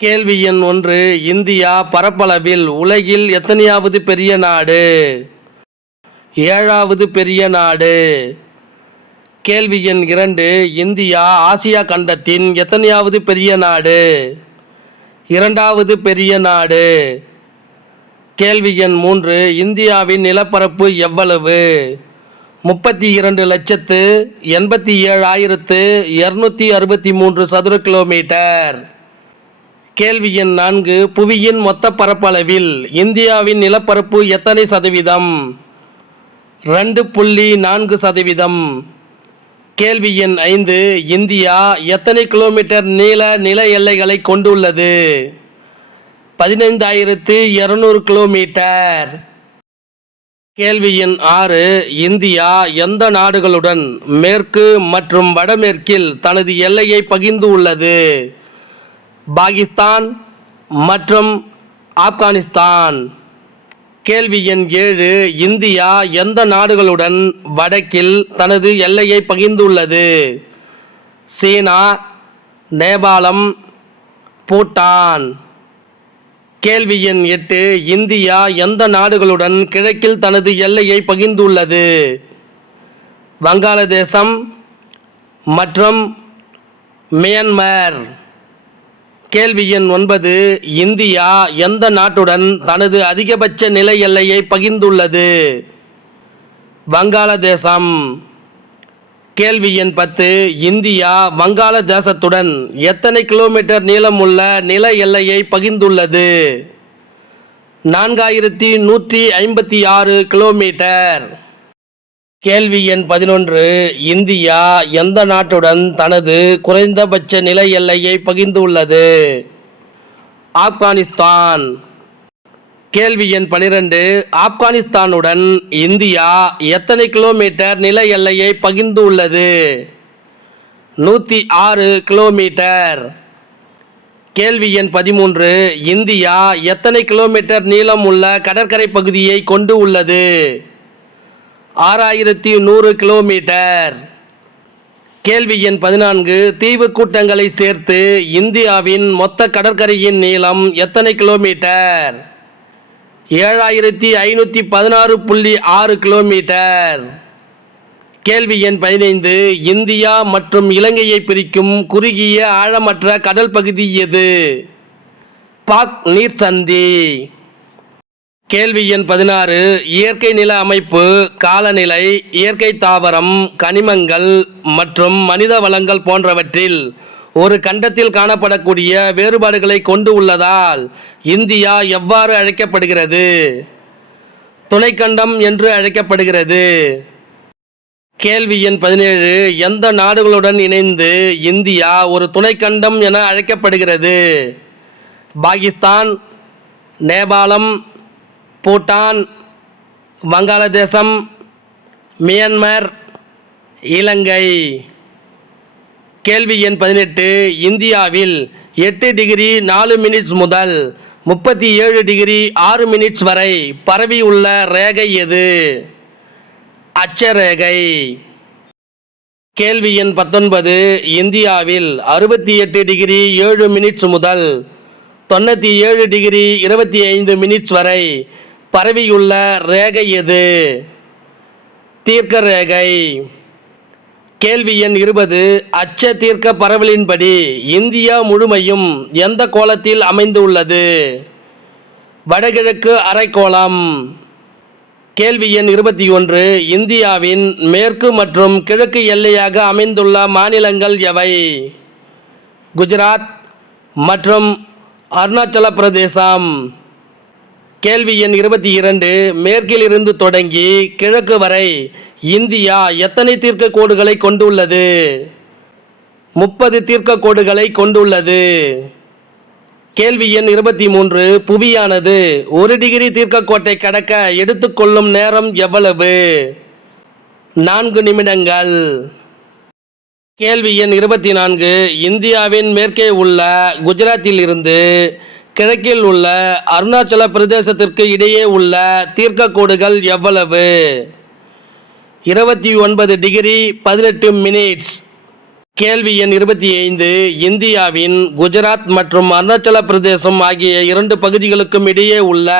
கேள்வி எண் 1. இந்தியா பரப்பளவில் உலகில் எத்தனையாவது பெரிய நாடு? 7வது பெரிய நாடு. கேள்வி எண் 2. இந்தியா ஆசியா கண்டத்தின் எத்தனையாவது பெரிய நாடு? 2வது பெரிய நாடு. கேள்வி எண் 3. இந்தியாவின் நிலப்பரப்பு எவ்வளவு? 32,87,263 சதுர கிலோமீட்டர். கேள்வி எண் 4. புவியின் மொத்த பரப்பளவில் இந்தியாவின் நிலப்பரப்பு எத்தனை சதவீதம்? 2.4%. கேள்வி எண் 5. இந்தியா எத்தனை கிலோமீட்டர் நீள நில எல்லைகளை கொண்டுள்ளது? 15,200 கிலோமீட்டர். கேள்வி எண் 6. இந்தியா எந்த நாடுகளுடன் மேற்கு மற்றும் வடமேற்கில் தனது எல்லையை பகிர்ந்து உள்ளது? பாகிஸ்தான் மற்றும் ஆப்கானிஸ்தான். கேள்வி எண் 7. இந்தியா எந்த நாடுகளுடன் வடக்கில் தனது எல்லையை பகிர்ந்துள்ளது? சீனா, நேபாளம், பூட்டான். கேள்வி எண் 8. இந்தியா எந்த நாடுகளுடன் கிழக்கில் தனது எல்லையை பகிர்ந்துள்ளது? வங்காளதேசம் மற்றும் மியான்மர். கேள்வி எண் 9. இந்தியா எந்த நாட்டுடன் தனது அதிகபட்ச நில எல்லையை பகிர்ந்துள்ளது? வங்காளதேசம். கேள்வி எண் 10. இந்தியா வங்காளதேசத்துடன் எத்தனை கிலோமீட்டர் நீளமுள்ள நில எல்லையை பகிர்ந்துள்ளது? 4,156 கிலோமீட்டர். கேள்வி எண் 11. இந்தியா எந்த நாட்டுடன் தனது குறைந்தபட்ச நில எல்லையை பகிர்ந்துள்ளது? ஆப்கானிஸ்தான். கேள்வி எண் 12. ஆப்கானிஸ்தானுடன் இந்தியா எத்தனை கிலோமீட்டர் நில எல்லையை பகிர்ந்துள்ளது? 106 கிலோமீட்டர். கேள்வி எண் 13. இந்தியா எத்தனை கிலோமீட்டர் நீளம் உள்ள கடற்கரை பகுதியை கொண்டு உள்ளது? 6,100 கிலோமீட்டர். கேள்வி எண் 14. தீவு கூட்டங்களை சேர்த்து இந்தியாவின் மொத்த கடற்கரையின் நீளம் எத்தனை கிலோமீட்டர்? 7,516.6 கிலோமீட்டர். கேள்வி எண் 15. இந்தியா மற்றும் இலங்கையை பிரிக்கும் குறுகிய ஆழமற்ற கடல் பகுதி எது? பாக் நீர்சந்தி. கேள்வி எண் 16. இயற்கை நில அமைப்பு, காலநிலை, இயற்கை தாவரம், கனிமங்கள் மற்றும் மனித வளங்கள் போன்றவற்றில் ஒரு கண்டத்தில் காணப்படக்கூடிய வேறுபாடுகளை கொண்டு உள்ளதால் இந்தியா எவ்வாறு அழைக்கப்படுகிறது? துணைக்கண்டம் என்று அழைக்கப்படுகிறது. கேள்வி எண் 17. எந்த நாடுகளுடன் இணைந்து இந்தியா ஒரு துணைக்கண்டம் என அழைக்கப்படுகிறது? பாகிஸ்தான், நேபாளம், பூட்டான், வங்காளதேசம், மியான்மர், இலங்கை. கேள்வி எண் 18. இந்தியாவில் 8 டிகிரி 4 மினிட்ஸ் முதல் 37 டிகிரி 6 மினிட்ஸ் வரை பரவியுள்ள ரேகை எது? அட்சரேகை. கேள்வி எண் 19. இந்தியாவில் 68 டிகிரி 7 மினிட்ஸ் முதல் 97 டிகிரி 25 மினிட்ஸ் வரை பரவியுள்ள ரேகை எது? தீர்க்க ரேகை. கேள்வி எண் 20. அட்ச தீர்க்க பரவலின்படி இந்தியா முழுமையும் எந்த கோளத்தில் அமைந்துள்ளது? வடகிழக்கு அரைக்கோளம். கேள்வி எண் 21. இந்தியாவின் மேற்கு மற்றும் கிழக்கு எல்லையாக அமைந்துள்ள மாநிலங்கள் எவை? குஜராத் மற்றும் அருணாச்சல பிரதேசம். கேள்வி எண் 22. மேற்கில் இருந்து தொடங்கி கிழக்கு வரை இந்தியா எத்தனை தீர்க்க கோடுகளை கொண்டுள்ளது? 30 தீர்க்க கோடுகளை கொண்டுள்ளது. கேள்வி எண் 23. புவியானது 1 டிகிரி தீர்க்க கோட்டை கடக்க எடுத்துக்கொள்ளும் நேரம் எவ்வளவு? 4 நிமிடங்கள். கேள்வி எண் 24. இந்தியாவின் மேற்கே உள்ள குஜராத்தில் இருந்து கிழக்கில் உள்ள அருணாச்சல பிரதேசத்திற்கு இடையே உள்ள தீர்க்க கோடுகள் எவ்வளவு? 29 டிகிரி 18 மினிட்ஸ். கேள்வி எண் 25. இந்தியாவின் குஜராத் மற்றும் அருணாச்சல பிரதேசம் ஆகிய 2 பகுதிகளுக்கும் இடையே உள்ள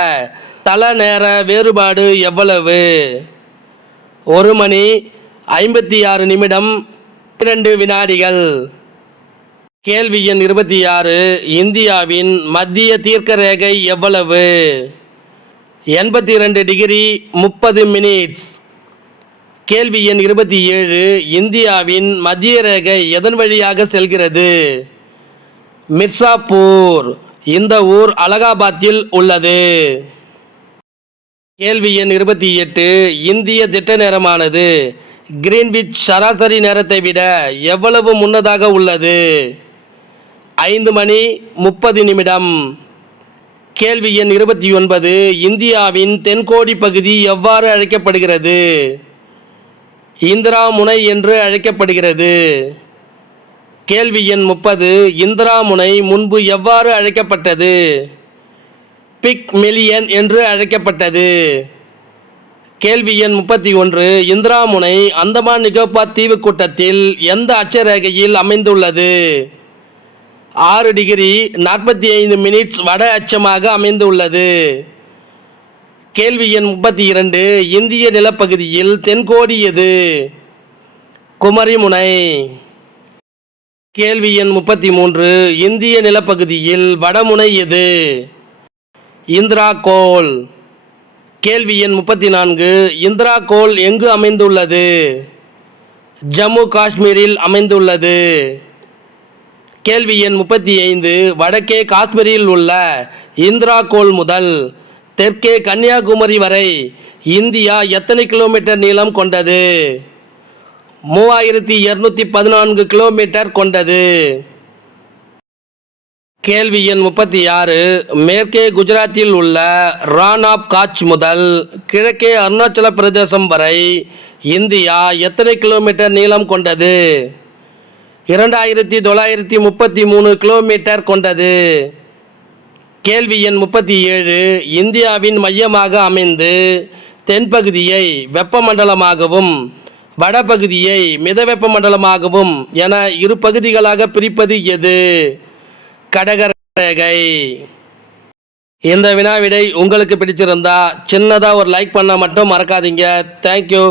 தல நேர வேறுபாடு எவ்வளவு? 1 மணி 56 நிமிடம் 2 வினாடிகள். கேள்வி எண் 26. இந்தியாவின் மத்திய தீர்க்க ரேகை எவ்வளவு? 82 டிகிரி 30 மினிட்ஸ். கேள்வி எண் 27. இந்தியாவின் மத்திய ரேகை எதன் வழியாக செல்கிறது? மிர்சாப்பூர். இந்த ஊர் அலகாபாத்தில் உள்ளது. கேள்வி எண் 28. இந்திய திட்ட நேரமானது கிரீன்விச் சராசரி நேரத்தை விட எவ்வளவு முன்னதாக உள்ளது? 5 மணி 30 நிமிடம். கேள்வி எண் 29. இந்தியாவின் தென்கோடி பகுதி எவ்வாறு அழைக்கப்படுகிறது? இந்திரா முனை என்று அழைக்கப்படுகிறது. கேள்வி எண் 30. இந்திரா முனை முன்பு எவ்வாறு அழைக்கப்பட்டது? பிக் மில்லியன் என்று அழைக்கப்பட்டது. கேள்வி எண் 31. இந்திரா முனை அந்தமான் நிக்கோபார் தீவு கூட்டத்தில் எந்த அட்சரேகையில் அமைந்துள்ளது? 6 டிகிரி 45 மினிட்ஸ் வட அச்சமாக அமைந்துள்ளது. கேள்வி எண் 32. இந்திய நிலப்பகுதியில் தென்கோடி எது? குமரிமுனை. கேள்வி எண் 33. இந்திய நிலப்பகுதியில் வடமுனை எது? இந்திரா கோல். கேள்வி எண் 34. இந்திரா கோல் எங்கு அமைந்துள்ளது? ஜம்மு காஷ்மீரில் அமைந்துள்ளது. கேள்வி எண் 35. வடக்கே காஷ்மீரில் உள்ள இந்திரா கோல் முதல் தெற்கே கன்னியாகுமரி வரை இந்தியா எத்தனை கிலோமீட்டர் நீளம் கொண்டது? 3214 கிலோமீட்டர் கொண்டது. கேள்வி எண் 36. மேற்கே குஜராத்தில் உள்ள ரான் ஆப் காட்ச் முதல் கிழக்கே அருணாச்சல பிரதேசம் வரை இந்தியா எத்தனை கிலோமீட்டர் நீளம் கொண்டது? 2933 கிலோமீட்டர் கொண்டது. கேள்வி எண் 37. இந்தியாவின் மையமாக அமைந்து தென்பகுதியை வெப்பமண்டலமாகவும் வடபகுதியை மிதவெப்பமண்டலமாகவும் என 2 பகுதிகளாக பிரிப்பது எது? கடகரேகை. இந்த வினாவிடை உங்களுக்கு பிடிச்சிருந்தா சின்னதாக ஒரு லைக் பண்ண மட்டும் மறக்காதீங்க. தேங்க்யூ.